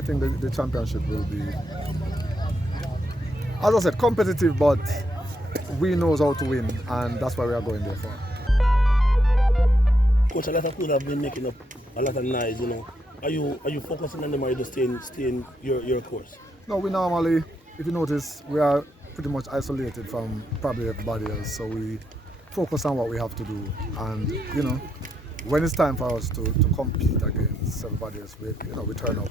I think the championship will be, as I said, competitive, but we knows how to win, and that's why we are going there for. Coach, a lot of people have been making up a lot of noise, you know. Are you focusing on them, or are you just staying your course? No, we normally, if you notice, we are pretty much isolated from probably everybody else, so we focus on what we have to do, and you know, when it's time for us to compete against everybody else, we turn up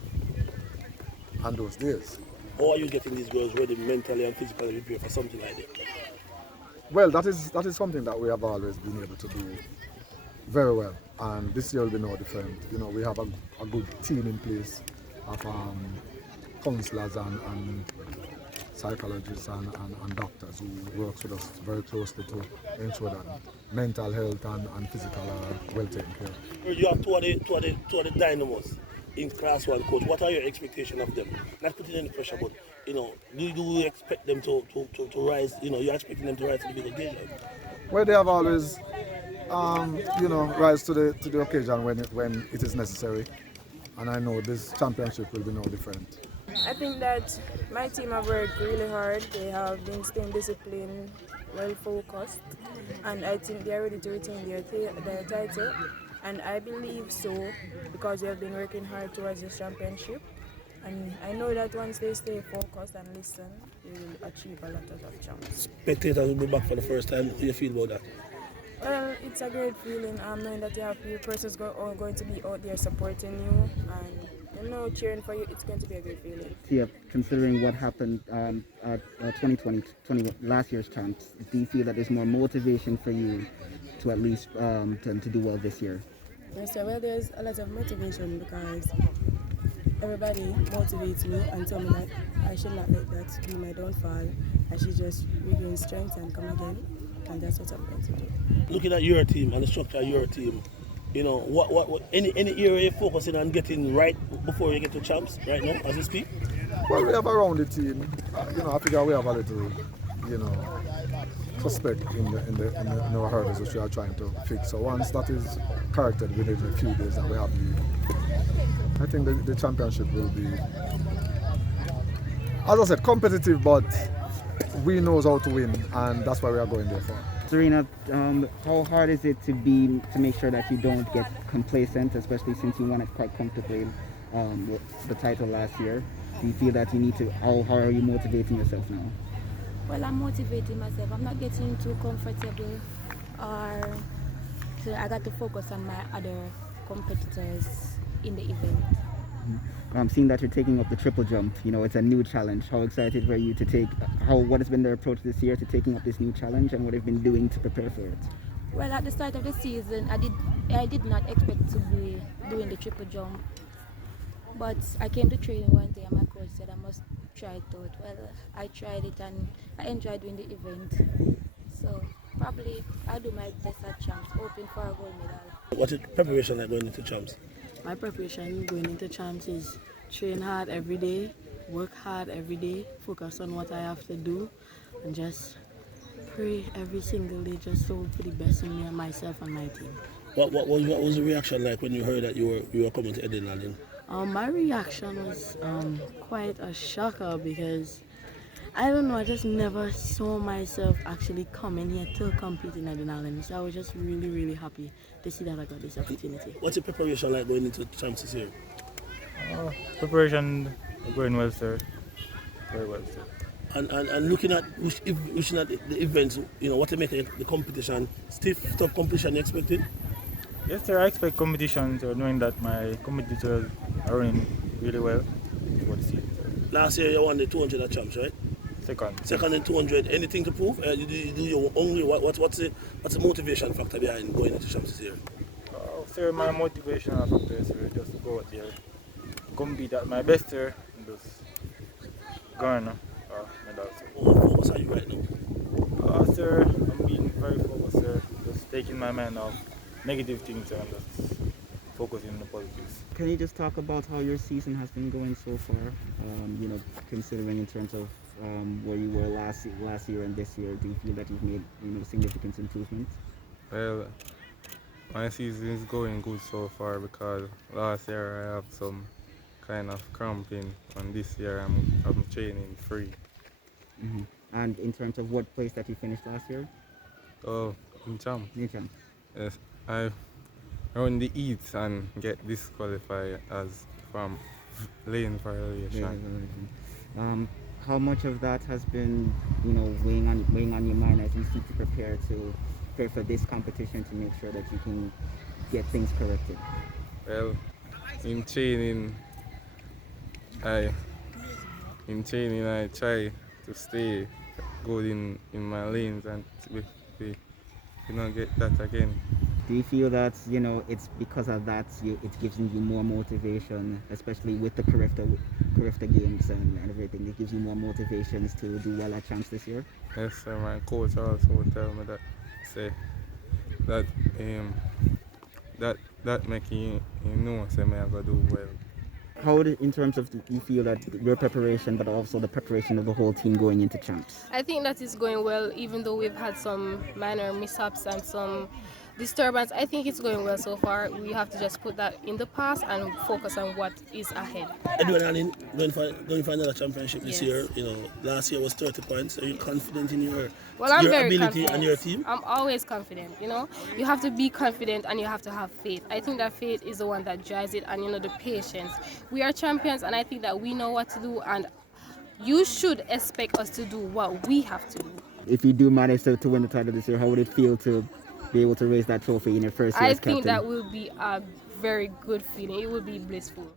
on those days. How are you getting these girls ready mentally and physically prepared for something like that? Well, that is something that we have always been able to do very well, and this year will be no different. You know, we have a good team in place of counselors and psychologists and doctors who works with us very closely to ensure that mental health and physical are well taken care of. You have two of the dynamos in class one, coach. What are your expectations of them? Not putting any pressure, but you know, do you expect them to rise? You know, you're expecting them to rise to the big occasion. Well, they have always, rise to the occasion when it is necessary, and I know this championship will be no different. I think that my team have worked really hard. They have been staying disciplined, well focused, and I think they are ready to retain their title. And I believe so because they have been working hard towards this championship. And I know that once they stay focused and listen, they will achieve a lot of champs. Spectators will be back for the first time. How do you feel about that? Well, it's a great feeling knowing that you have few persons going to be out there supporting you and cheering for you. It's going to be a great feeling. Yeah, considering what happened at 2020, last year's champs, do you feel that there's more motivation for you to at least to do well this year? Yes, sir. Well, there's a lot of motivation because everybody motivates me and tell me that I should not let that be my downfall. I should just regain strength and come again, and that's what I'm going to do. Looking at your team and the structure of your team, you know, what any area you're focusing on getting right before you get to champs right now as you speak? Well, we have a rounded team. I figure we have a little, suspect in our hurdles which we are trying to fix. So once that is corrected within a few days that we have I think the championship will be, as I said, competitive, but we knows how to win, and that's why we are going there for. Serena, how hard is it to make sure that you don't get complacent, especially since you won it quite comfortably with the title last year? Do you feel that you need to, how are you motivating yourself now? Well, I'm motivating myself. I'm not getting too comfortable, so I got to focus on my other competitors in the event. Seeing that you're taking up the triple jump, it's a new challenge. How excited were you to what has been the approach this year to taking up this new challenge, and what have you been doing to prepare for it? Well, at the start of the season, I did not expect to be doing the triple jump, but I came to training one day and my coach said I must try it out. Well, I tried it and I enjoyed doing the event. So probably I'll do my best at champs, hoping for a gold medal. What's your preparation like going into champs? My preparation going into champs is train hard every day, work hard every day, focus on what I have to do, and just pray every single day just so for the best in me and myself and my team. What was the reaction like when you heard that you were coming to Edwin? My reaction was quite a shocker because I don't know, I just never saw myself actually coming here to compete in Edwin. So I was just really, really happy to see that I got this opportunity. What's your preparation like going into champs this year? Preparation going well, sir. Very well, sir. And looking at the events, what to make the competition, stiff, tough competition you expected? Yes, sir. I expect competition, so knowing that my competitors are running really well for the season. Sir. Last year you won the 200 at champs, right? Second in 200. Anything to prove? Do you hungry? What's the motivation factor behind going into champs this year? Sir, my motivation factor is just to go out there, compete at my best, sir, and just garner medals. What focus are you right now? Sir, I'm being very focused, sir. Just taking my mind off negative things, sir, and just focusing on the positives. Can you just talk about how your season has been going so far? Considering in terms of where you were last year and this year, do you feel that you've made significant improvements? Well, my season is going good so far because last year I have some kind of cramping, and this year I'm training free. Hmm. And in terms of what place that you finished last year? Oh, in CHAMPS. In CHAMPS. Yes, I run the heats and get disqualified as from lane violation. How much of that has been, weighing on your mind as you seek to prepare for this competition to make sure that you can get things corrected? Well, in training, I try to stay good in my lanes and we not get that again. Do you feel that it's because of that it gives you more motivation, especially with the Carifta games and everything? It gives you more motivations to do well at CHAMPS this year. Yes, sir, my coach also tell me that say that that make you know say me I go do well. How would it, in terms of you feel that your preparation, but also the preparation of the whole team going into CHAMPS? I think that is going well, even though we've had some minor mishaps and some disturbance. I think it's going well so far. We have to just put that in the past and focus on what is ahead. Edwin, going for another championship this Yes. year. Last year was 30 points. Are you confident in your I'm your very ability confident. and your team? I'm always confident. You have to be confident and you have to have faith. I think that faith is the one that drives it, and the patience. We are champions, and I think that we know what to do, and you should expect us to do what we have to do. If you do manage to win the title this year, how would it feel to be able to raise that trophy in your first year I as captain? think that will be a very good feeling. It will be blissful.